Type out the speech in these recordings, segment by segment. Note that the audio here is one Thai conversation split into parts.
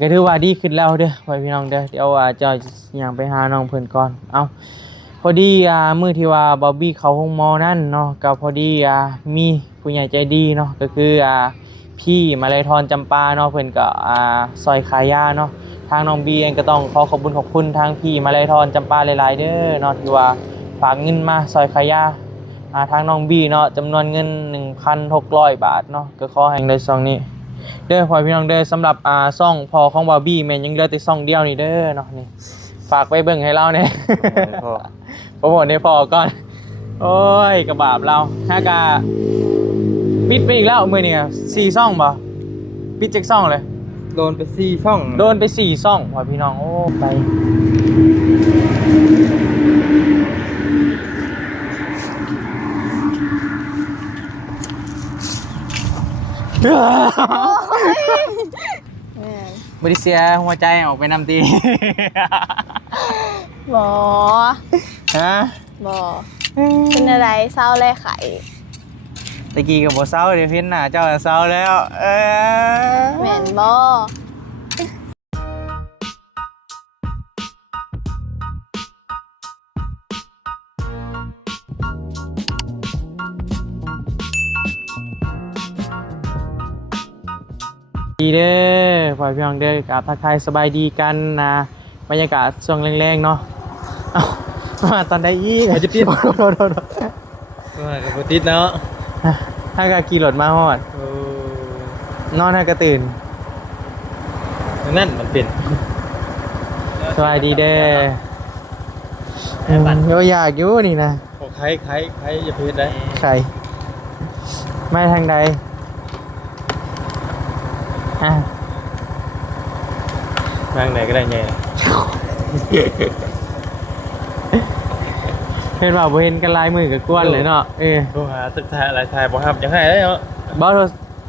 ก็ถือว่าดีขึ้นแล้วเด้อพ่อพี่น้องเด้อเดี๋ยวจะย่างไปหาน้องเพิ่นก่อนเอ้าพอดีมื้อที่ว่าบอบบี้เข้าห้องหมอนั่นเนาะก็พอดีมีผู้ใหญ่ใจดีเนาะก็คือพี่มาลัยทรจำปาเนาะเพิ่นก็ซอยขายยาเนาะทางน้องบีเองก็ต้องขอขอบคุณทางพี่มาลัยทรจำปาหลายๆเด้อเนาะที่ว่าฝากเงินมาซอยขายยาทางน้องบีเนาะจำนวนเงิน 1,600 บาทเนาะก็ขอให้ได้ซองนี้เด้อพ่อพี่น้องเด้อสำหรับซ่องพอของบอบบี้แม่นยังเหลือแต่ซ่องเดียวนี่เด้อเนาะนี่ฝากไปเบิ่งให้เราแน่ โปรโมทให้พอก่อนโอ้ยกระบาบเราถ้ากะปิดไปอีกแล้วมือเนี่ย4 ซ่องป่ะปิด7 ซ่องเลยโดนไป4 ช่องโดนไป4 ซ่องว่ะพี่น้องโอ้ไปบริเซียหัวใจออกไปนำตี บอ ฮะ บอเป็นอะไรเศร้าเลยไข่ ตะกี้กับโบเศร้าเดี๋ยวเห็นหน้าเจ้าเศร้าแล้วแม่นบอดีเด้อพ่อพี่น้องเด้อกับทักทายสบายดีกันนะบรรยากาศช่วงแรงๆเนาะเอามาตอนได้ยี่อาจจะติดโดนกับติดเนาะถ้ากะขี่รถมาฮอดนอนถ้ากะตื่นนั่นมันเป็นสบายดีเด้ออยากอยู่นี่นะใครอย่าเพลิดได้ใครไม่ทางใดทางไหนก็ได้ไงเห็นว่าบ่เห็นกันลายมือกับกวนเลยเนาะโทรหาตึกถ่ายอะไรถ่ายบ่ครับยังให้ได้เนาะบ่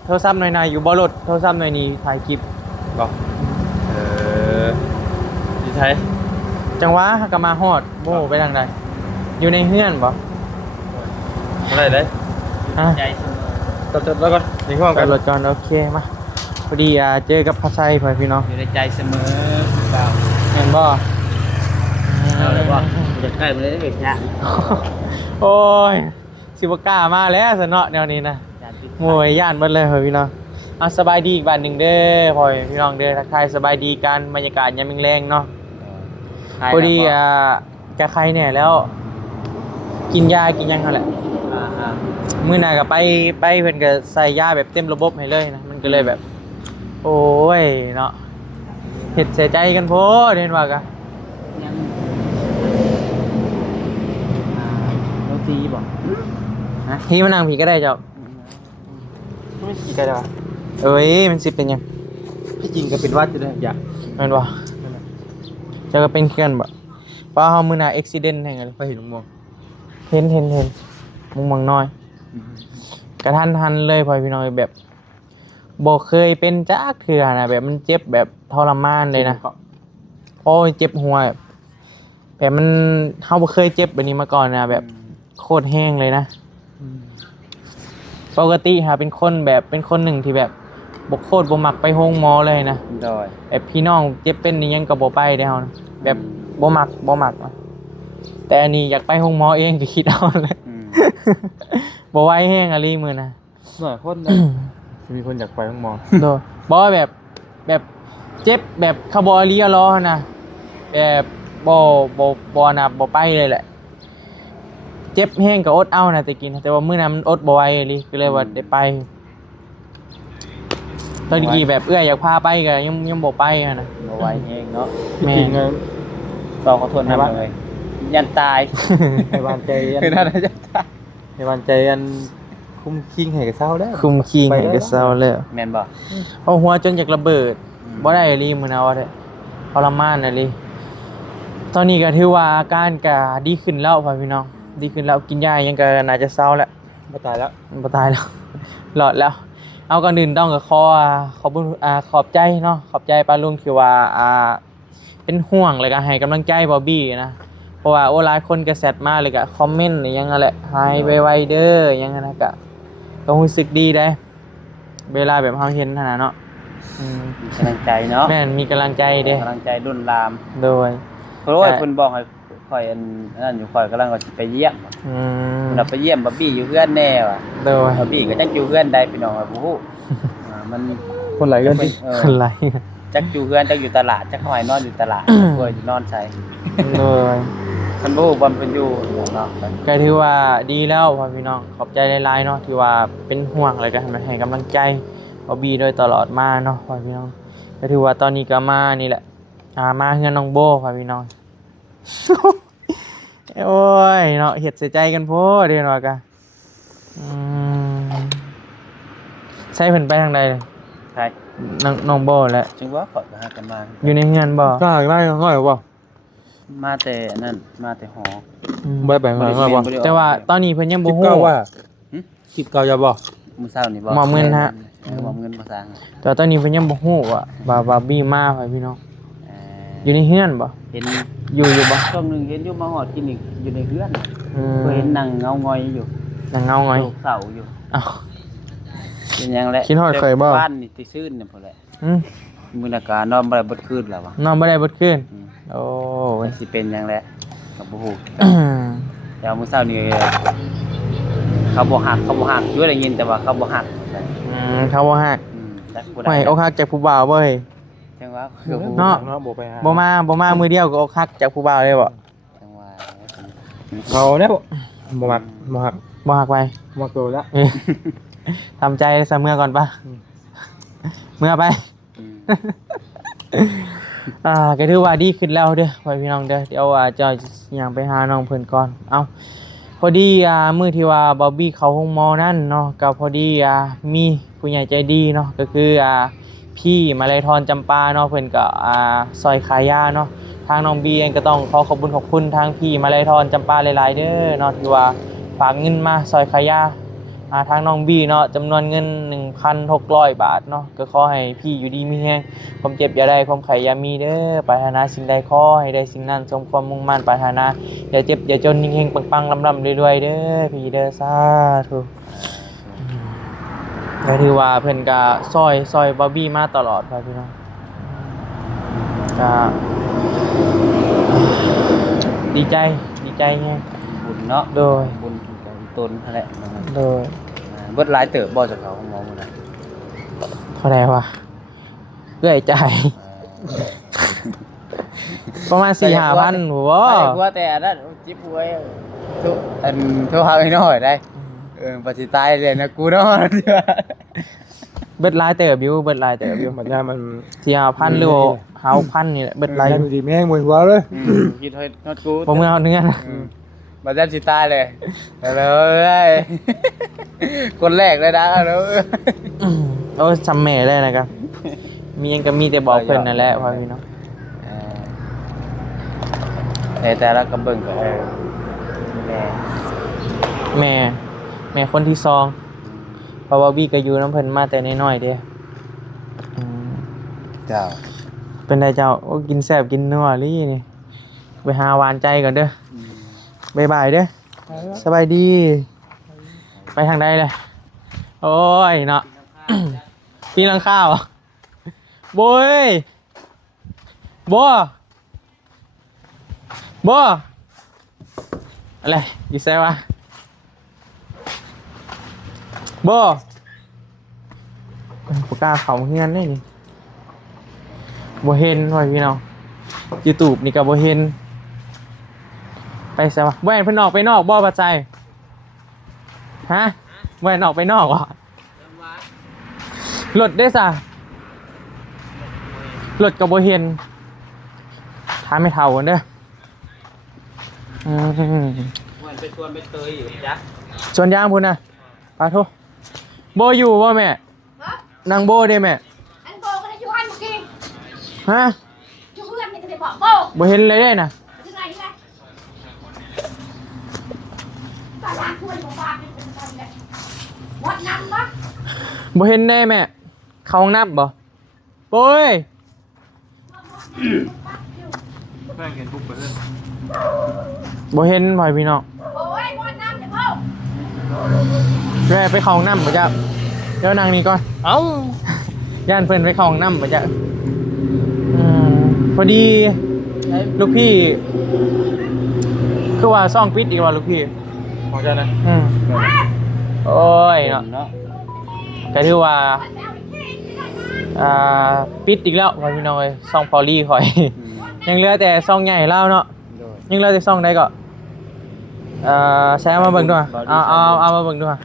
โทรศัพท์หน่อยๆอยู่บ่รถโทรศัพท์หน่อยนี่ถ่ายคลิปบ่ที่ไทยจังหวะก็มาฮอดบ่ไปทางใดอยู่ในเฮือนบ่อะไรได้ใจจดแล้วก่อนนี่ห้องกันรถก่อนโอเคมาพอดีเจอกับพระชัยพ่อพี่น้องอยู่ในใจเสมอเปล่าเห็นบ่เอาเลยบ่จะใกล้มันเลยเด็กยะโอ้ยสิบกล้ามาแล้วสนอแนวนี้นะมวยย่านเบิดเลยพ่อพี่น้องเอาสบายดีอีกบ้านหนึ่งเด้อพ่อพี่น้องเด้อทักทายสบายดีกันบรรยากาศยามแรงๆเนาะพอดีกะใครเนี่ยแล้วกินยากินยังเท่าไหร่มื้อหน้าก็ไปเพิ่นก็ใส่ยาแบบเต็มระบบให้เลยนะมันก็เลยแบบโอ้ยเนาะเฮ็ดเสียใจกันโพดเห็นว่ากะโรตีบ่ฮะที่มานั่งผีก็ได้เจ้าไม่กี่ได้หรอเอ้ยมันสิเป็นยังพี่จริงก็เป็นวัดอยู่เลยอยากแม่นบ่เจ้าก็เป็นเพื่อนบ่ป้าเฮามื้อหน้าอุบัติเหตุให้กันไปเห็นมองเห็นมุงมังน้อยกระทันหันเลยพ่อพี่น้องแบบบ่เคยเป็นจักเทื่อนะแบบมันเจ็บแบบทรมานเลยนะโอ้ยเจ็บหัวแบบมันเฮาบ่เคยเจ็บแบบนี้มาก่อนนะแบบโคตรแห้งเลยนะปกติเป็นคนแบบเป็นคนหนึ่งที่แบบบ่โคตรบ่มักไปโรงหมอเลยนะแบบพี่น้องเจ็บเป็นนี่ยังก็บ่ไปได้เฮานะแบบบ่มักแต่อันนี้อยากไปโรงหมอเองก็คิดเอาเลยบ่ไหวแห้งอะลีมื้อนะหน่อยคนมีคนอยากไปโรงหมอโดนบ่แบบเจ็บแบบคาร์บอเรียล้อนะแบบบ่นะบ่ไปเลยแหละเจ็บแห้งก็อดเอานะแต่กินแต่ว่ามื้อนั้นมันอดบ่ไหวเลยก็เลยว่าได้ไปตอนกี้แบบอยากพาไปก็ยังบ่ไปนะบ่ไหวแห้งเนาะจริงๆขอโทษนะเลยยันตายในวันใจยันยันตายในวันใจยันคุมคิงให้กับเศร้าแล้วคุมคิงให้กับเศร้าแล้วแม่นบ่เอาหัวจนอยากระเบิดบ่ได้ลีมื้อนั้นว่าได้ทรมานน่ะลีตอนนี้ก็ถือว่าอาการก็ดีขึ้นแล้วพ่อพี่น้องดีขึ้นแล้วกินยายังก็น่าจะเศร้าแล้วบ่ตายแล้วหลอดแล้วเอาก่อนอื่นต้องก็ขอบใจเนาะขอบใจป้าลุงที่ว่าเป็นห่วงแล้วก็ให้กำลังใจบอบบี้นะเพราะว่าโอ้หลายคนก็แซดมาเลยก็คอมเมนต์อย่างนั้นแหละหายไวๆเด้ออย่างนั้นนะก็รู้สึกดีได้เวลาแบบเฮาเห็นขนาดเนาะ มีกำลังใจเนาะ แม่นมีกำลังใจเด้ กำลังใจรุ่นราม โดย เพราะว่าเพิ่นบอกให้ข่อยอันนั้นอยู่ข่อยกำลังว่าสิไปเยี่ยม เราไปเยี่ยมบับบี้อยู่เพื่อนแน่ว่ะ โดย บับบี้ก็จักอยู่เพื่อนใดพี่น้องว่าบ่ฮู้มัน คนไหลกันสิ อะไร จักอยู่เพื่อนจักอยู่ตลาดจักเขาให้นอนอยู่ตลาดกลัวอยู่นอนใส่ โดย มันบ่ฮู้บ่เพิ่นอยู่เนาะ ก็ถือว่าดีแล้วพ่อพี่น้องขอบใจหลายๆเนาะที่ว่าเป็นห่วงอะไรกันให้กำลังใจบอบบี้โดยตลอดมาเนาะพ่อพี่น้องก็ถือว่าตอนนี้ก็มานี่แหละมาเฮือนน้องโบพ่อพี่น้อง โอ้ยเนาะเฮ็ดเสียใจกันโพดเด้เนาะกะใช่เพิ่นไปทางใดเลย ใช่ น้องโบแหละ จึงว่าข่อยก็หากันมา อยู่ในเฮือนบ่ กล้าได้ง่ายบ่ มาแต่นั่นมาแต่หอ บ่ไปง่ายบ่ แต่ว่าตอนนี้เพิ่นยัง คิ บ่ ด ฮู้ เก่าว่าคิดเก่าอย่าบ่ มื้อเช้านี่บ่ หมอเงินฮะ หมอเงินบ่สร้าง แต่ตอนนี้เพิ่นยังบ่ฮู้ว่าบาร์บี้มาพ่อพี่น้องอยู่ในเฮือนบ่ เห็น อยู่บ่ ช่วงนึงเห็นอยู่มาฮอดกินอีกอยู่ในเรือน อืม เคยเห็นนั่งเงางอยอยู่ นั่งเงาหน่อย เสาอยู่ อ้าว เป็นหยังแหละ คิดฮอดเคยบ่ บ้านนี่ติซื่นเนี่ยพุ่นแหละ อืม มื้อนาการนอนบ่ได้เบิดคืนแล้ววะ นอนบ่ได้เบิดคืนโอ้ มั ย นสิเป็นหยังแหละก็บ่ฮู้ อืม แต่ว่ามื้อเช้านี่เขาบ่ฮักอยู่ได้ยินแต่ว่าเขาบ่ฮัก เขาบ่ฮัก จักผู้ใด ไม่อกหักจากผู้บ่าวบ่เฮ้ย จังว่า เนาะ บ่ไปหา บ่มามือเดียวก็อกหักจากผู้บ่าวเลยบ่ จังว่า เขาเนี่ยบ่มักบ่ฮัก บ่ฮักไป บ่โตแล้ว เอ้ยทำใจซะเมื่อก่อนปะเมื่อไป อืม ก็ถือว่าดีขึ้นแล้วเด้อพ่อพี่น้องเด้อเดี๋ยวจะย่างไปหาน้องเพิ่นก่อนเอ้าพอดีมื้อที่ว่าบอบบี้เข้าห้องหมอนั่นเนาะก็พอดีมีผู้ใหญ่ใจดีเนาะก็คือพี่มาลัยทรจำปาเนาะเพิ่นก็ซอยขายยาเนาะทางน้องบีเองก็ต้องขอขอบคุณทางพี่มาลัยทรจำปาหลายๆเด้อเนาะที่ว่าฝากเงินมาซอยขายยาทางน้องบีเนาะจำนวนเงิน 1,600 บาทเนาะก็ขอให้พี่อยู่ดีมีแรงความเจ็บอย่าได้ความไข้อย่ามีเด้อปรารถนาสิ่งใดขอให้ได้สิ่งนั้นสมความมุ่งมั่นปรารถนาอย่าเจ็บอย่าจนเฮงๆปังๆลำๆรวยๆเด้อพี่เด้อสาธุก็ถือว่าเพิ่นก็ซอยบอบบี้มาตลอดครับพี่น้องก็ดีใจแฮง บุญเนาะ โดย บุญของตนนั่นแหละ โดย เบิดหลายเติบบ่จากเขามองนะ เท่าไหร่วะเอื้อยใจายประมาณ 4-5,000หัว หัวแต่อันนั้นจิ๊บหวยโทรหาไอ้น้อยได้ปฏิตายเลยนะกูเนาะ เบิดหลายเติบอยู่ มันยามัน 4-5,000หรือว่า5,000นี่แหละเบิดหลาย มันสิแม่งมวยหัวเลย คิดให้นอดกู บ่มื้อเอาเนื้อนะ บัดนั้นสิตายเลยแล้วเอ้ยคนแรกเลยนะแล้ว โอ้จำแม่ได้นะครับมีหยังก็มีแต่บอกเพิ่นนั่นแหละพ่อพี่น้อง แต่ละกระเบิ่งก็แม่ แม่คนที่สองเพราะว่าบี้ก็อยู่น้ำเพิ่นมาแต่น้อยๆเด้เจ้า เป็นไดเจ้าโอ้กินแซ่บกินนัวลี่นี่ไปหาหวานใจก่อนเด้อบ๊ายบายเด้อสบายดี ไปทางใดเลยโอ้ยเนาะ ปีนหลังข้าวโบยบัวอะไรอยู่ไสวะบัวปากกาเขาเฮียนได้นี่บ่เห็นว่าพี่น้อง YouTube นี่ก็บ่เห็นไปไสวะบ่เห็นเพิ่นออกไปนอกบ่ปัจจัยฮะบ่เห็นออกไปนอกว่ะรถได้ซะรถก็บ่เห็นถามไม่เท่ากันเด้อมันไปชวนไปเตยอยู่จ๊ะ ส่วนยางพุ่นน่ะปาโทโบอยู่บ่แม่นางโบได้แม่ anh cô có thấy chú anh một kia ฮะ chú hứa anh thì bỏ cô บ่เห็นเลยได้น่ะ thế này bà làm của anh một ba cái con này một năm đó บ่เห็นได้แม่เข้าห้องน้ำบ่โอ้ย แม่งเห็นปุ๊บไปเลย บ่เห็นพ่อยพี่น้อง ôi một năm thì không แม่ไปเข้าห้องน้ำบ่จ้ะเดี๋ยวนางนี่ก่อน เอ้า ย่านเพิ่นไปเข้าห้องน้ำปะจ๊ะพอดีลูกพี่คือว่าซ่องปิดอีกว่าลูกพี่ ของเจ้านะ โอ้ยเนาะ เนาะ ก็ถือว่าปิดอีกแล้วว่าพี่น้องเอ้ยซ่องพอลลี่ข่อย ยังเหลือแต่ซ่องใหญ่เล่าเนาะ โดย ยังเหลือแต่ซ่องใดก็ใช้มาเบิ่งด้วยเอามาเบิ่งด้วย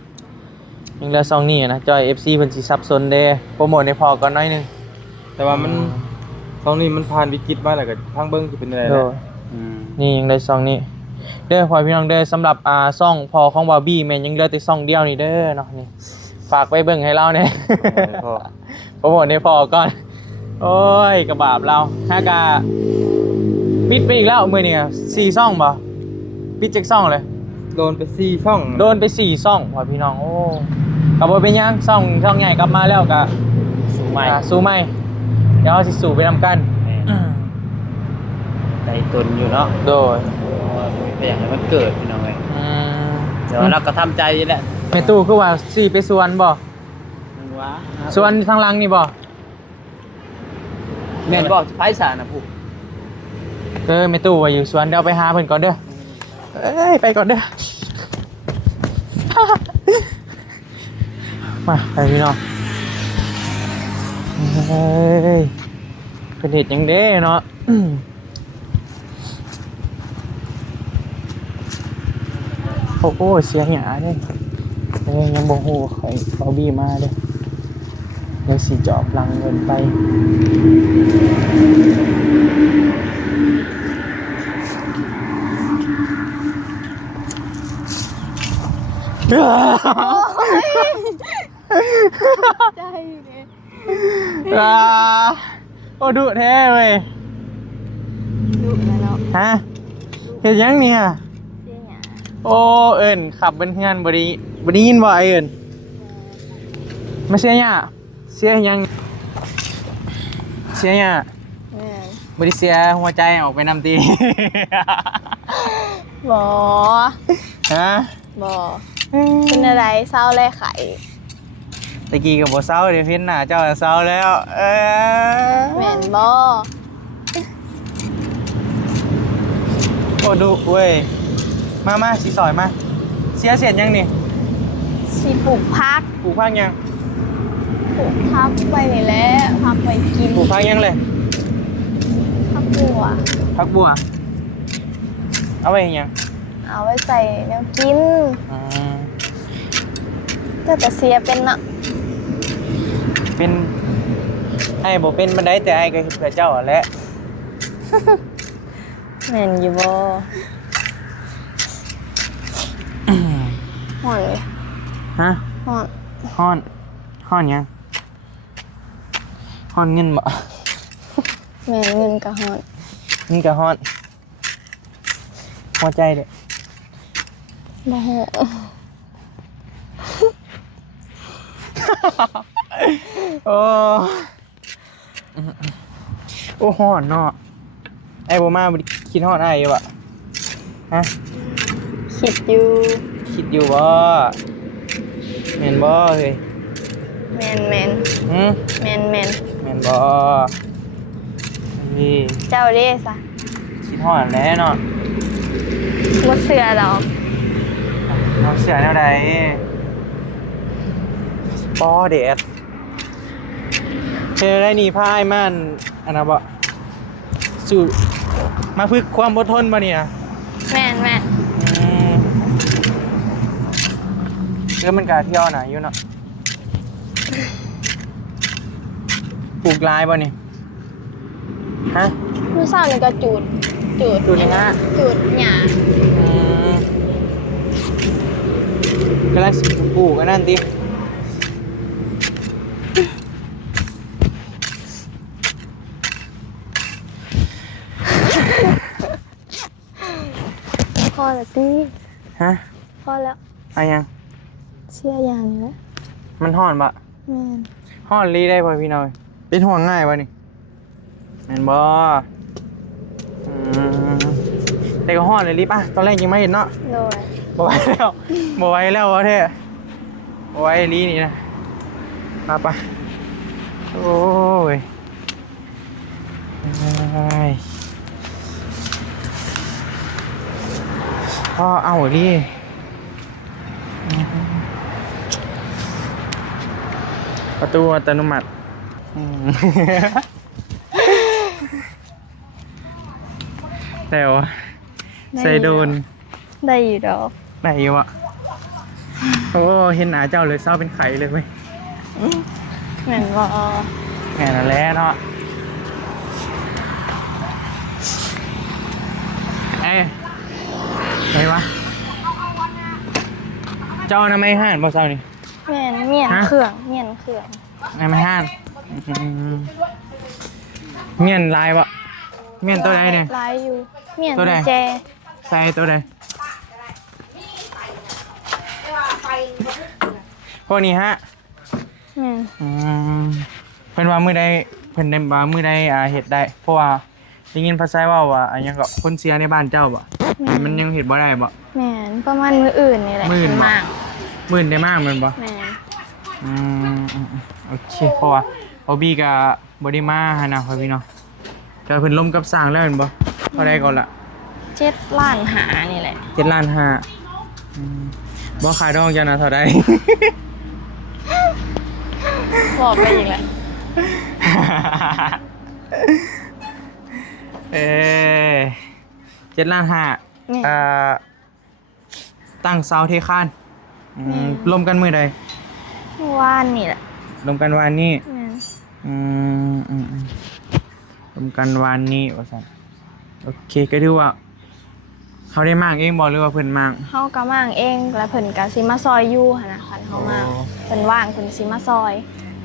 ยังเหลือซ่องนี้นะจอย FC เพิ่นสิซับซ้อนเด้โปรโมทให้พอก่อนหน่อยนึง แต่ว่ามันตรงนี้มันผ่านวิกฤตมาแล้วก็ทางเบิ่งสิเป็นอะไร โด นะ ยนี่ยังได้ซ่องนี้เด้อพ่อพี่น้องเด้อสำหรับซ่องพอของบาร์บี้แม่นยังเหลือแต่ซ่องเดียวนี่เด้อเนาะนี่ฝากไปเบิ่งให้เราแหน่ พ่อ โปรโมทให้พอก่อนโอ้ยกระบาบเราถ้ากะปิดไปอีกแล้วมื้อนี้4ซ่องบ่ปิดจักซ่องเลย โดนไป4ช่อง โดนไป4ซ่องพ่อพี่น้องโอ้ก็บ่เป็นหยังซ่องใหญ่กลับมาแล้วก็ สู้ใหม่ สู้ใหม่เดี๋ยวเราสิสู้ไปนำกัน ใจตุนอยู่เนาะ โดย เป็นอย่างไรมันเกิดพี่น้องเอ้ย อืม เดี๋ยวเราก็ทำใจนี่แหละ แม่ตู้คือว่าสิไปสวนบ่ มันว้า สวนทางหลังนี่บ่ แม่นบอกไฟสารนะผู้ แม่ตู้ว่าอยู่สวนเดี๋ยวไปหาเพิ่นก่อนเด้อเอ้ยไปก่อนเด้อ มาไปพี่น้องเฮ้ยเป็นเห็ดหยังเด้เนาะ โอ้โหเสียหยาเด้ยังบ่ฮู้ใครเขาบี้มาเด้เดี๋ยวสิจอบลังเงินไป ใจเนี่ย โอ้ดุแท้เว้ย ดุแล้วเนาะ ฮะเห็นยังเนี่ย เสียหยา โอ้เอิญขับเป็นงานบไดียินบ่ไอเอิญไม่เสียเนี่ยเสียยังเสียเนี่ย แม่น บไดีเสียหัวใจออกไปนำตี บ่ ฮะ บ่เป็นอะไรเศร้าแลไข่ ตะกี้กับบ่เศร้าเดี๋ยวเพิ่นหน้าเจ้าจะเศร้าแล้ว แม่นบ่ โอ้ดุเว้ยมาสีซอยมาเสียเสียนยังนี่ สิปลูกพัก ปลูกพักยัง ปลูกพักไปนี่แหละพักไปกิน ปลูกพักยังเลย พักบัว พักบัวเอาไว้เฮ็ดหยัง เอาไว้ใส่แนวกิน อืม แต่เสียเป็นเนาะ เป็นไอ้บ่เป็นบันไดแต่ไอ้ก็เฮ็ดเพื่อเจ้าแหละ แม่นอยู่บ่ห่อนเลย ฮะ ห่อน ฮ้อนยังฮ้อนเงินบ่ แม่นเงินก็ห่อน นี่ก็ฮ้อนหัวใจเด้อ บ่ฮู้ โอ้โอ้ฮ้อนเนาะไอ้บ่มาบ่ได้คิดฮอดไอ้อยู่บ่ฮะ คิดอยู่ คิดอยู่บ่แม่นบ่เฮ้ย แม่นแม่น หืม แม่นแม่น แม่นบ่นี่ เจ้าเด้ซะ คิดฮอดแหล้วเนาะ บ่เชื่อดอก เอาเสือแนวใดปอเดดเฮ็ดได้นี่พาอ้ายมันอันน่ะบ่สู่มาฝึกความอดทนบ่เนี่ย แม่นแม่น แล้วมันกาเที่ยวน่ะอยู่เนาะปลูกลายบ่นี่ฮะ มื้อเช้านี่ก็จูด จูดหญ้า จูดหญ้า กำลังสิปลูกอันนั้นติ พอแล้วติ ฮะ พอแล้ว เอายัง เชื่ออย่างนี้แหละ มันฮ้อนบ่ แม่น ฮ้อนลีได้บ่พี่น้อยเป็นห่วงง่ายบ่นี่แม่นบ่แต่ก็ฮ้อนเลยลิป่ะตอนแรกยังไม่เห็นเนาะ โดย บ่ไหวแล้วบ่ไหวแล้ววะเท่บ่ไหวลีนี่นะมาปะ โอ้ยพ่อเอาดิประตูอัตโนมัติแต่ว่าใส่โดน ได้อยู่ดอก ไหนวะโอ้เห็นหนาเจ้าเลยเศร้าเป็นไข่เลยไหม เหมือนว่า แง่นั่นแหละเนาะเอ้ยไหนวะเจ้าน่ะไม่ห่านบ่เศร้านี่ เมียนเครื่องเมียนเครื่อง ไม่ห่านเมียนลายวะเมียนตัวใดเนี่ย ลายอยู่เมียน ตัวใด แจ ใส่ตัวใดพวกนี้ฮะ อืม เพิ่นว่ามื้อใดเพิ่นได้ว่ามื้อใดเฮ็ดได้เพราะว่าได้ยินภาษาเว้าว่าอันหยังก็คนเสียในบ้านเจ้าบ่มันยังเฮ็ดบ่ได้บ่ แม่นประมาณมื้ออื่นนี่แหละ มื้ออื่น มาก มื้อได้มากแม่นบ่ แม่น โอเคเพราะว่าฮอบบี้ก็บ่ได้มาหั่นน่ะพ่อพี่น้องก็เพิ่นล้มกับสร้างแล้วแม่นบ่เท่าใดก่อนล่ะ 7 ล้านหานี่แหละ 7 ล้านห้าบ่ขายดองเจ้าน่ะเท่าใด บอกไปอีกแล้ว 7 ล้านห้าตั้งเสาเทคานรวมกันมื้อใด เมื่อวานนี่แหละ รวมกันวันนี้ แม่น รวมกันวันนี้ว่าซั่นโอเคก็ถือว่าเขาได้มากเองบ่หรือว่าเพิ่นมาก เฮาก็มางเองแล้วเพิ่นก็สิมาซอยอยู่หั่นน่ะคันเฮามาเพิ่นว่างเพิ่นสิมาซอย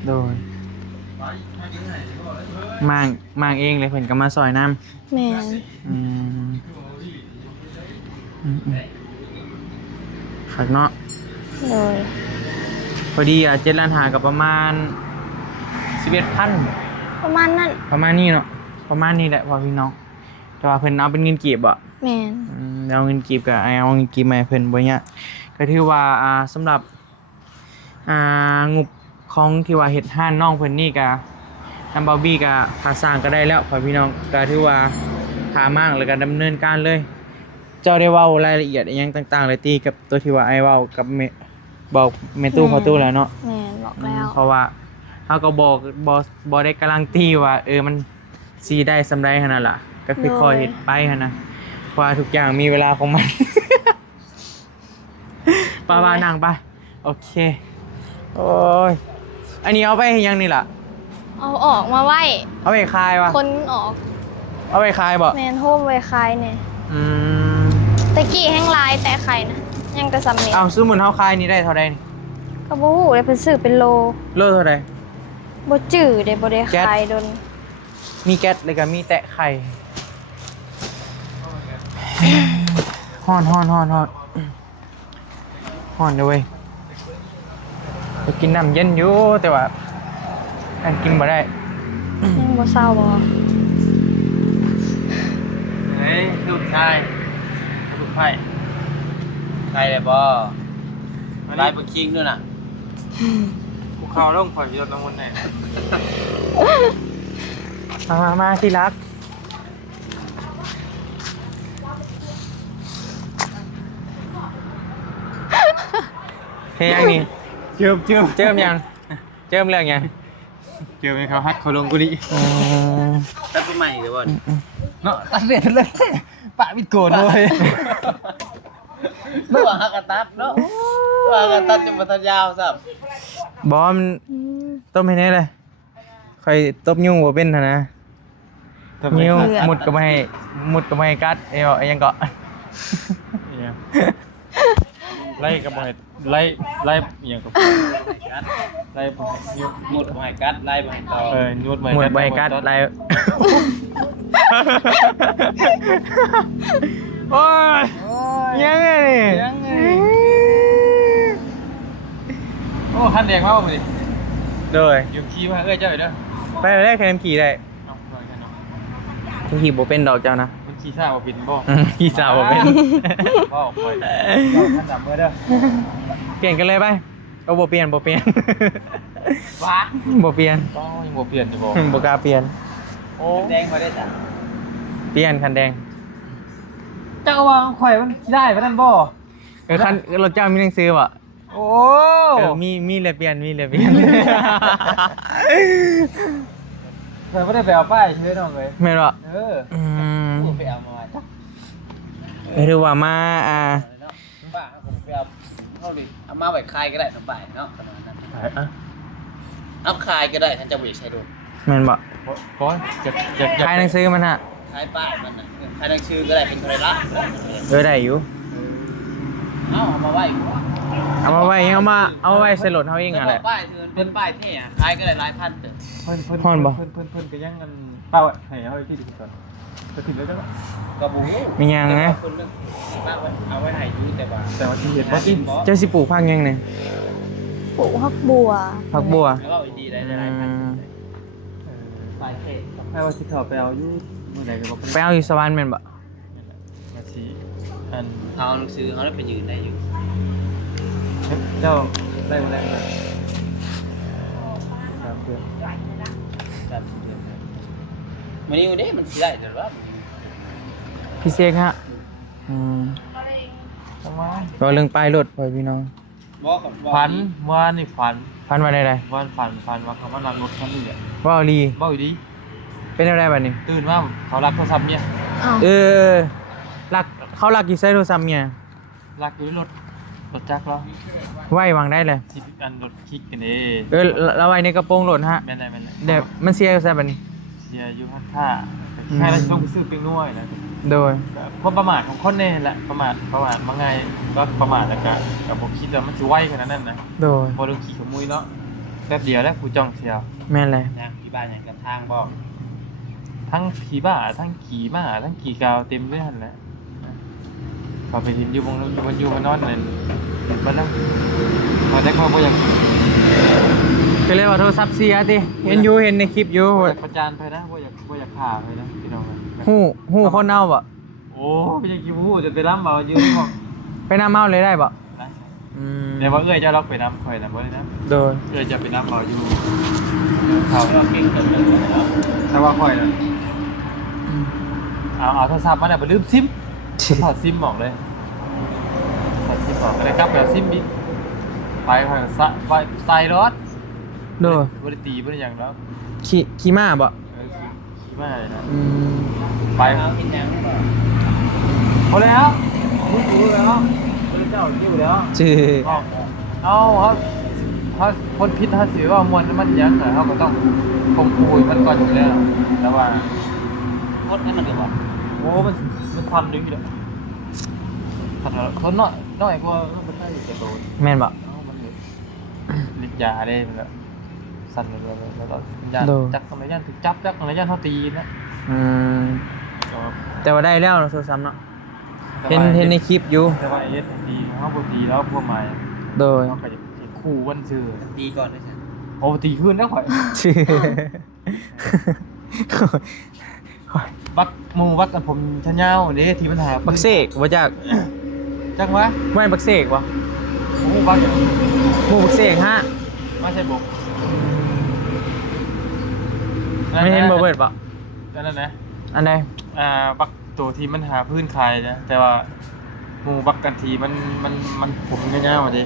โดยมากเองเลยเพิ่นก็มาซอยน้ำ แม่น ขักเนาะ โดย พอดี7 ล้านหากับประมาณ 11,000 ประมาณนั้น ประมาณนี้เนาะประมาณนี้แหละพอพี่น้องแต่ว่าเพิ่นเอาเป็นเงินกีบอ่ะ แม่น เอาเงินกีบกับเอาเงินกีบมาให้เพิ่นบ่เนี่ยก็ถือว่าสำหรับงบของที่ว่าเฮ็ดห้านน้องเพิ่นนี่ก็ทำเบาบี้ก็ค่าสร้างก็ได้แล้วพอพี่น้องก็ถือว่าถามากแล้วก็ดำเนินการเลย เจ้าได้เว้ารายละเอียดอีหยังต่างๆเลยตีกับตัวที่ว่าไอ้เว้ากับบอกแม่ตู้พอตู้แล้วเนาะ แม่นบอกแล้ว เพราะว่าเฮาก็บ่ได้การันตีว่ามันสิได้สำไรหั่นน่ะล่ะก็คือคอยเฮ็ดไปหั่นน่ะเพราะว่าทุกอย่างมีเวลาของมัน ป้านั่งไปโอเคโอ้ยอันนี้เอาไปเฮ็ดหยังนี่ล่ะ เอาออกมาไว้ เอาไปขายวะ คนออก เอาไปขายบ่ แมนโฮมไว้คายเนี่ย อืม ตะกี้แห้งลายแต่ไข่นะยังแต่สำเนียง เอาซื้อหมุนเฮาขายนี่ได้เท่าใดนี่ ก็บ่ฮู้เลยเพิ่นซื้อเป็นโล โลเท่าใด บ่จื้อได้บ่ได้ แก๊ส ขายโดน มีแก๊สแล้วก็มีแตะไข่ฮ้อนเด้อเว้ยไปกินน้ำเย็นอยู่แต่ว่าอันกินบ่ได้ ยังบ่เศร้าบ่ เฮ้ยลูกชายลูกไผ่ใช่เลยบ่ไล่ไปคิงด้วยน่ะ ภูเขาลงข่อยยศรางวัลไหน มาที่รักเฮ้ยยังนี่ เจิม เจิมยังเรื่องยัง เจิมให้เขาฮักเขาลงกูดิ ตัดไปใหม่เดี๋ยวบ่ เนาะตัดเด็ดเลยปะมิดโกนเลย เมื่อวานฮักกันตัดเนาะว่ากันตัดจนมันยาวซับบ อมต้มให้แน่เลยคอยต้มยุ่งบ่เป็นหั่นนะยุ่งมุดก็ไม่ให้กัดไอ้ยังเกาะ ไล่กับบ่ให้ไล่อย่างกับไล่บ่ให้ หมดบ่ให้กัดไล่บ่ให้ต่อ นวด มุดบ่ให้กัดอะไรโอ้ยยังไงนี่ โอ้คันแดงมาบ่ดิ โดย อยู่ขี้มาเอ้ยเจ้าเด้อ ไปได้แค่น้ำขี่ได้ เนาะว่ากันเนาะ ทุกขี่บ่เป็นดอกเจ้านะ มันขี้ซ่าบ่เป็นบ่ ขี่สาวบ่เป็น บ่ค่อยท่านจับมือเด้อ เปลี่ยนกันเลยไป ก็บ่เปลี่ยนบ่เปลี่ยน ว้า บ่เปลี่ยน ก็ยังบ่เปลี่ยนอยู่บ่ บ่กล้าเปลี่ยน โอ้ แดงมาได้จ้ะ เปลี่ยนคันแดง เจ้าว่าข่อยมันได้ปะนั่นบ่ คันรถเจ้ามีหนังสือบ่ โอ้ มีเลยเปลี่ยนมีเลยเปลี่ยน ข่อยบ่ได้ไปเอาป้ายเชื่อน้องเลย แม่นบ่ เออ ไปเอามาจ้ะ หรือว่ามาบ้าผมไปเอาเข้าดิเอามาไว้คายก็ได้สบายเนาะขนาดนั้น อ่ะ เอาคายก็ได้ท่านจะเวทใช้ดู แม่นบ่ ก่อนจะ ขายหนังสือมันฮะ คายป้ายมันนะคายหนังชื่อก็ได้เป็นอะไรละ ได้อยู่ เอามาไว้ เอามาไว้เอาไว้ใส่รถเฮาเองอ่ะแหละ ป้ายคือเป็นป้ายเท่อะคายก็ได้หลายพันเด้อ เพิ่น ฮ้อนบ่ เพิ่นก็ยังกันเป้าให้เฮาที่ดีก่อนจะถึงแล้วจัง กระบุง มีหยังนะ คนนึงป้าเอาไว้ให้ยูแต่ว่า แต่ว่าที่เห็นบ่กิน เจ้าสิปลูกผักหยังเนี่ย ปลูกผักบัว ผักบัว แล้วก็ดีได้หลายพันป้ายเท่ ให้ว่าสิเข้าไปเอาอยู่มื้อใดก็บ่ ไปเอาอยู่สวรรค์แม่นบ่ มาสิอัน เอาหนังสือเขาได้ไปยืนได้อยู่ เจ้าได้มาแล้วนะตามเพื่อน ครับมันนี่เด้มันสิได้แต่ว่า พี่เสกฮะประมาณ รอเรื่องป้ายรถพ่อพี่น้อง ฝันเมื่อวานนี่ฝัน พันว่าได้ วันฝันว่าเขามารับรถคันนี้อ่ะ ว่าเอาลี เบ้าอยู่ดี เป็นอะไรบัดนี้ ตื่นมาเขารักโทรศัพท์เมีย อ้าว รักเขารักอยู่ใส่โทรศัพท์เมีย รักอยู่รถจักรแล้ว ไว้วางได้เลย สิอันรถคลิกกันเอง แล้วไว้ในกระโปรงรถฮะ แม่นไร เดี๋ยวมันเสียอยู่ใส่บัดนี้ เสียอยู่พันท่าใครเราต้องไปซื้อเป็นนวดนะ โดย เพราะประมาทของคนเนี่ยแหละประมาทมาไงก็ประมาทแล้วกันแต่ผมคิดว่ามันจะไหวขนาดนั้นนะ โดย พอเรื่องขี่ขโมยเนาะแป๊บเดียวแล้วกูจ้องเสียว แม่นเลย นะที่บ้านอย่างกับทางบอก ทั้งผีบ้าทั้งขี่ม้าทั้งขี่กาวเต็มเลยหันแหละเขาไปทิมอยู่บนนอนเลยมันนั่งเขาได้ความว่าอย่าง ก็เลยว่าโทรศัพท์เสียติเห็นในคลิปอยู่ ประจานไปนะว่าอยากฆ่าไปนะพี่น้อง ฮู้คนเอาบ่ โอ้ไม่ใช่คิวพูดจะไปรับมายืนห้อง ไปน้ำเมาเลยได้บ่ นะ เ เดี๋ยวว่าเอ้ยจะล็อกไปน้ำคอยนะบ่ได้นะ โดย เอ้ยจะไปน้ำเราอยู่เขา เราเก่งกันเลยนะ แต่ว่าคอยนะเอาโทรศัพท์มาเนี่ยไปลืมซิมถอดซิมออกเลยถอดซิมออกเลยครับแบบซิมบิ๊กไปคอยไปใส่รถ โดย บริตีบริอย่างแล้ว ขี่ม้าบ่ คิดว่าอะไรนะ ไป เอากินยังไม่บอก พอแล้วรู้แล้วบริเจ้าคิวแล้ว ชื่อ เขาคนพิษถ้าถือว่ามวลมันยั้งหน่อยเขาก็ต้องคงคูยมันก่อนอยู่แล้วแต่ว่า พดให้มันเดือด โอ้มันทำดึงอยู่แล้วเขาน้อยกว่ามันได้จะโดน แม่นบ่ มันลิดยาได้แล้วสั่นเลยแล้วยันจักอะไรยันถึงจับจักอะไรยันเขาตีนะ แต่ว่าได้แล้วโทรศัพท์เนาะเห็นในคลิปอยู่ แต่ว่าเอสตีเขาบตีแล้วพวกใหม่ โดย เขาก็จะคู่วันชื่อ ดีก่อนด้วยสิ โอ้ตีขึ้นแล้วข่อย ชื่อ บักมูบักกับผมชันยาวนี่ที่ปัญหา บักเสกว่าจาก จังวะ ไม่บักเสกวะ โอ้บัก หมู่บักเสกฮะ ไม่ใช่บก ไม่เห็นบ่เบิดปะ นั่นนะ อันใด บักตัวที่มันหาพื้นคายนะแต่ว่าหมูบักกันทีมันผมเงี้ยๆมาดิ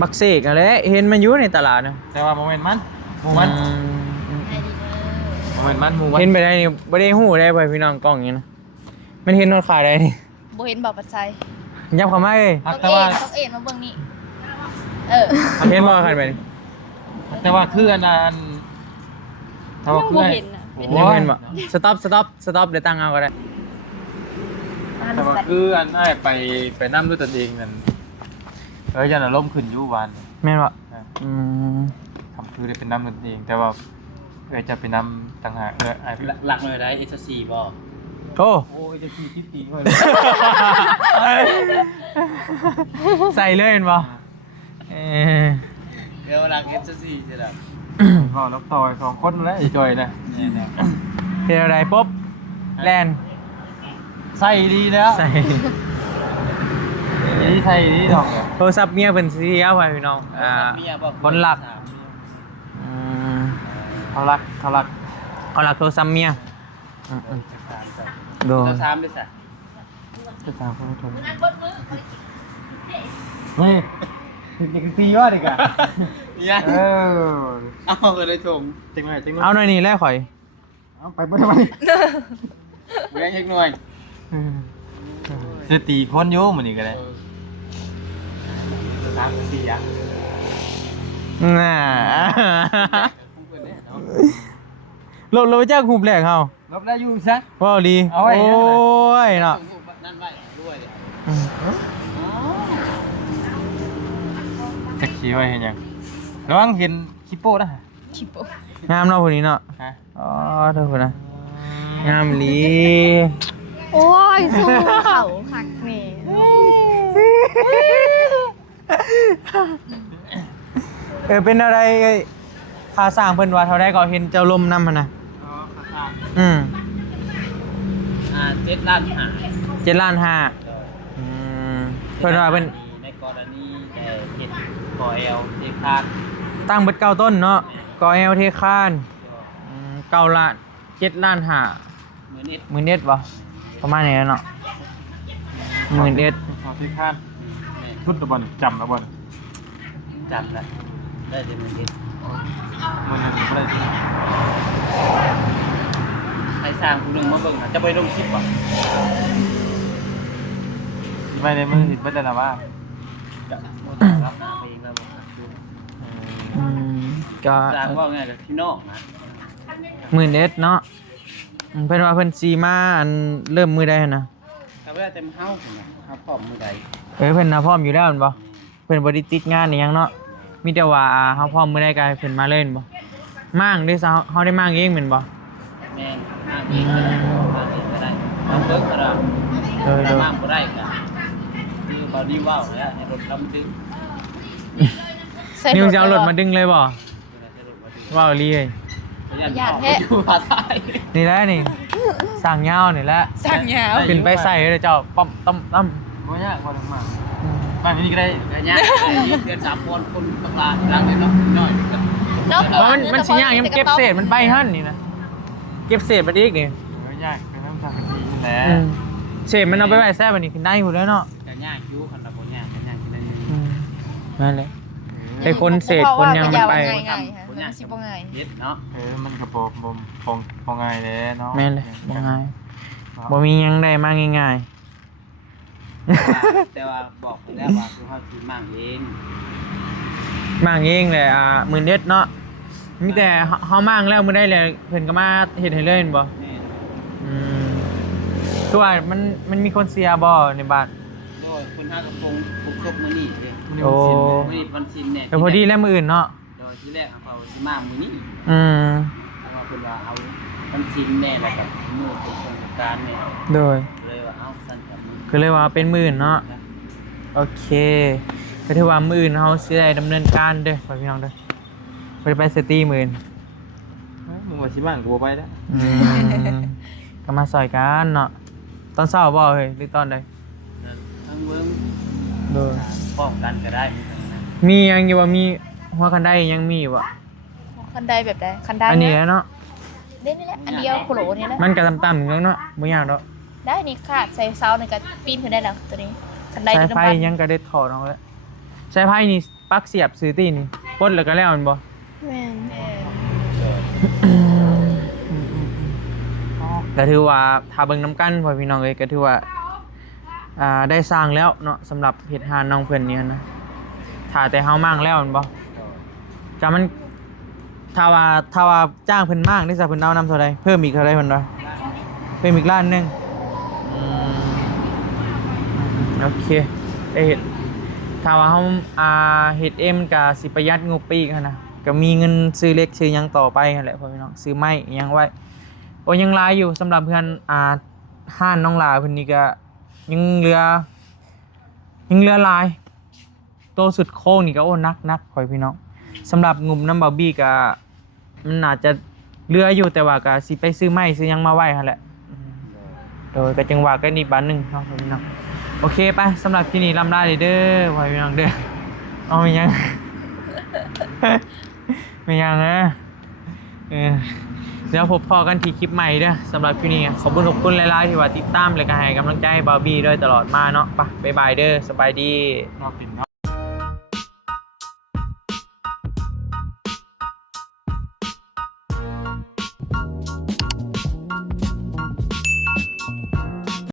บักเสกอะไรเห็นมันอยู่ในตลาดนะ แต่ว่าโมเมนต์มันหมูมันโมเมนต์มันหมูมัน เห็นไปได้นี่บ่ได้ฮู้ได้ไปพี่น้องกล้องอย่างนี้นะมันเห็นรถขายได้นี่ บ่เห็นบ่ปัจจัย ยับเข้ามาเอ้ย แต่ว่า ต้องเอ็นมาเบิ่งนี่ เห็นบ่คันไปนี่ แต่ว่าคืออันนั้นถ้าว่าคือ บ่ ไอ้ เห็นน่ะ โอ้ ยัง ย เห็นบ่สต็อปเดี๋ยวตั้งเอาก็ได้ แต่ว่าคืออันไอ้ไปนั่งด้วยตนเองนั่นยันอารมณ์ขึ้นอยู่วัน แม่นบ่ ทำคือได้เป็นน้ำนั่นเองแต่ว่าจะเป็นน้ำต่างหากไอ้ หลักเลยได้เอชซีบอก โอ้ โอ้ยจะขี่คิดตีเลย ใส่เลยเห็นบ่ เดี๋ยวหลักเอชซีใช่ไหม ก็นกต่อย2คนแล้วไอ้จอยนะ เฮ็ดอะไรปุ๊บแลน ใส่ดีแล้ว ใส่ นี่ไทยนี่ดอก โทรศัพท์เมียเป็นสีเอาไปพี่น้องคนหลักอืม เขารัก คนหลักโทรศัพท์เมียโดน ตัว3ด้วยซะ จะตามเขาโทรเฮ้ยเด็กซีว่าเด็กอ่ะ ยัง อ เอาเลยชม จังหน่อย เอาหน่อยนี่แรกข่อย เอาไปบ่ทำไม บ่ได้จักหน่วย จะตีคนโยมันนี่ก็ได้ 3 4อ่ะ น่าเราไปจ้างคุมแหลกเขา ลบได้อยู่ซะ ว้าวดี เอาไว้ โอ้ยเนาะ นั่นไว้ด้วยดิ จะขี่ไว้เห็นยังระวังเห็นคิปโป้นะ งามเนาะคนนี้เนาะ ฮะ อ๋อเธอคนนะงามลี โอ้ยสู้เขาคักนี่ เป็นอะไรค่าสร้างเพิ่นว่าเท่าได้ก็เห็นเจ้าลมนำหั่นน่ะ อ๋อข้าง อืม 7ล้านหา 7.5 ล้านเพิ่นว่าเพิ่น ในกรณีเฮ็ดกอ L ที่คาด ตั้งเบิด9ต้นเนาะก็เอลเทคาน9 ล้าน7.5 ล้าน มื้อนี้ หมื่นเอ็ดบ่ประมาณนี้แหละเนาะหมื่นเอ็ด ขอที่คาดชุดตะบอลจำตะบอล จำแล้วได้แต่มื้อนี้ มันอะไร ให้สร้างผู้หนึงมาเบิ่งจะไปลงคลิปบ่ ไม่ในมือหิดไม่ได้ละว่า จะรับหน้าไปเองแล้วบ่ ก็ สร้างว่าไงกับพี่น้องนะ หมื่นเอ็ดเนาะเพิ่นว่าเพิ่นซีมาอันเริ่มมือได้หั่นนะ ถ้าเวลาเต็มเฮาพุ่นน่ะเฮาพร้อมมื้อใด เพิ่นน่ะพร้อมอยู่แล้วแม่นบ่เพิ่นบ่ได้ติดงานอีหยังเนาะมีแต่ว่าเฮาพร้อมมื้อใดก็ให้เพิ่นมาเลยแม่นบ่มั่างได้ซะเฮาได้มั่างเองแม่นบ่ แม่นมาเองก็ได้มาเองก็ได้เอาเบิ่งก็ได้ โดย ถ้ามาบ่ได้ก็คือบ่ดีว้าวแล้วให้รถลำตึง นิวจะเอารถมาดึงเลยบ่ว้าวลีเอ้ย ประหยัดแท้อยู่ภาษาไทย นี่แหละนี่สร้างยาวนี่แหละ สั่งยาว ขึ้นไปใส่เลยเจ้าปั๊มต้ม ไม่ยากพอถึงมาบ้านนี้ก็ได้ ก็ยากเดือน3คนตกลาล้างได้เนาะน้อยก็ เพราะมันสิยากยังเก็บเศษมันไปหั่นนี่นะเก็บเศษมันอีกนี่ ไม่ยากคือน้ำทางกันดีแหละ เศษมันเอาไปไว้แซ่บัดนี้ขึ้นได้อยู่แล้วเนาะ ก็ยากอยู่คันละบ่ยากก็ยากอยู่ได้ นั่นแหละไอ้คนเศษคนยังมันไป บ่ยากสิบ่ง่ายเฮ็ดเนาะ มันกระโปรงพองไงเลยเนาะ แม่นเลยบ่ง่ายบ่มีหยังได้มาง่าย แต่ว่าบอกไปแล้วว่าคือเฮาสิมั่งเอง ๆมั่งเองแหละมื้อเด็ดเนาะมีแต่เฮามั่งแล้วมื้อได้เลยเพิ่นก็มาเฮ็ดให้เลยแม่นบ่ นี่ อืมคือว่ามันมีคนเสียบ่ในบ้าน โดยคุณหากระพงปุกครบมื้อนี้เด้อ โอ้ มื้อนี้วันศิลป์เนี่ย แต่พอดีแล้วมื้ออื่นเนาะ โดยที่แรกเขาสิมามื้อนี้ อืม เพราะว่าเพิ่นว่าเอาวันศิลป์แน่แล้วก็มื้อเป็นสงกรานต์แน่ โดย เลยว่าเอาสั่นกับมื้อ ก็เลยว่าเป็นมื้ออื่นเนาะโอเคก็ถือว่ามื้ออื่นเฮาสิได้ดำเนินการเด้อพี่น้องเด้อบ่ได้ไปสตรีมื้ออื่น มึงว่าชิบ้างกูไปแล้ว ก็มาซอยกันเนาะตอนเช้าบ่เฮ้ยหรือตอนใด ทั้งเบิ่ง โดย ป้องกันก็ได้เหมือนกันนะ มียังอยู่ว่ามีหัวคันไดยังมีอยู่บ่ คันไดแบบใดคันได อันนี้แหละเนาะ เด้นี่แหละอันเดียวโคโหลนี่แหละ มันก็ต่ำๆอยู่แล้วเนาะบ่ยากดอก ได้นี่ขาดใส่เสานี่ก็ปีนขึ้นได้แล้วตัวนี้คันได สาย ดู ไฟ น้ำมัน ยังก็ได้ถอดออกแล้วสายไฟนี่ปลั๊กเสียบซื้อตีนี่ปลดแล้วก็แล้วแมันบ่ แม่น ก็ถือว่าถ้าเบิ่งน้ำกันพ่อพี่น้องเอ้ยก็ถือว่าได้สร้างแล้วเนาะสำหรับเฮ็ดหานน้องเพิ่นเนี่ยนะถ้าแต่เฮามั่งแล้วแมันบ่ก็มันถ้าว่าจ้างเพิ่นมั่งได้ซะเพิ่นเอานำเท่าใดเพิ่มอีกเท่าใดเพิ่นว่าเพิ่มอีกล้านหนึงโอเคได้เฮ็ดถ้าว่าเฮาเฮ็ดเองมันก็สิประหยัดงบไปอีกหันนะก็มีเงินซื้อเล็กซื้อหยังต่อไปหั่นแหละพ่อพี่น้องซื้อไม้อิหยังไว้โอ้ยังหลายอยู่สำหรับเพื่อนห้านน้องหลาเพิ่นนี่ก็ยังเหลือหลายโตสุดโค้งนี่ก็โอ้นักพ่อพี่น้องสำหรับงุมน้ำบาร์บี้ก็มันอาจจะเหลืออยู่แต่ว่าก็สิไปซื้อไม้ซื้อหยังมาไว้หั่นแหละโดยก็จังว่ากันอีกบานหนึงเนาะพ่อพี่น้อง โอเคไปสำหรับที่นี่ลำลาเลยเด้อพ่อพี่น้องเด้อเอาไม่ยัง ไม่ยังนะเดี๋ยวพบพอกันที่คลิปใหม่เด้อสำหรับคลิปนี้ขอบคุณหลายๆที่ว่าติดตามและก็ให้กำลังใจบาร์บี้ด้วยตลอดมาเนาะไปบ๊ายบายเด้อสบายดี นอกกินเนาะ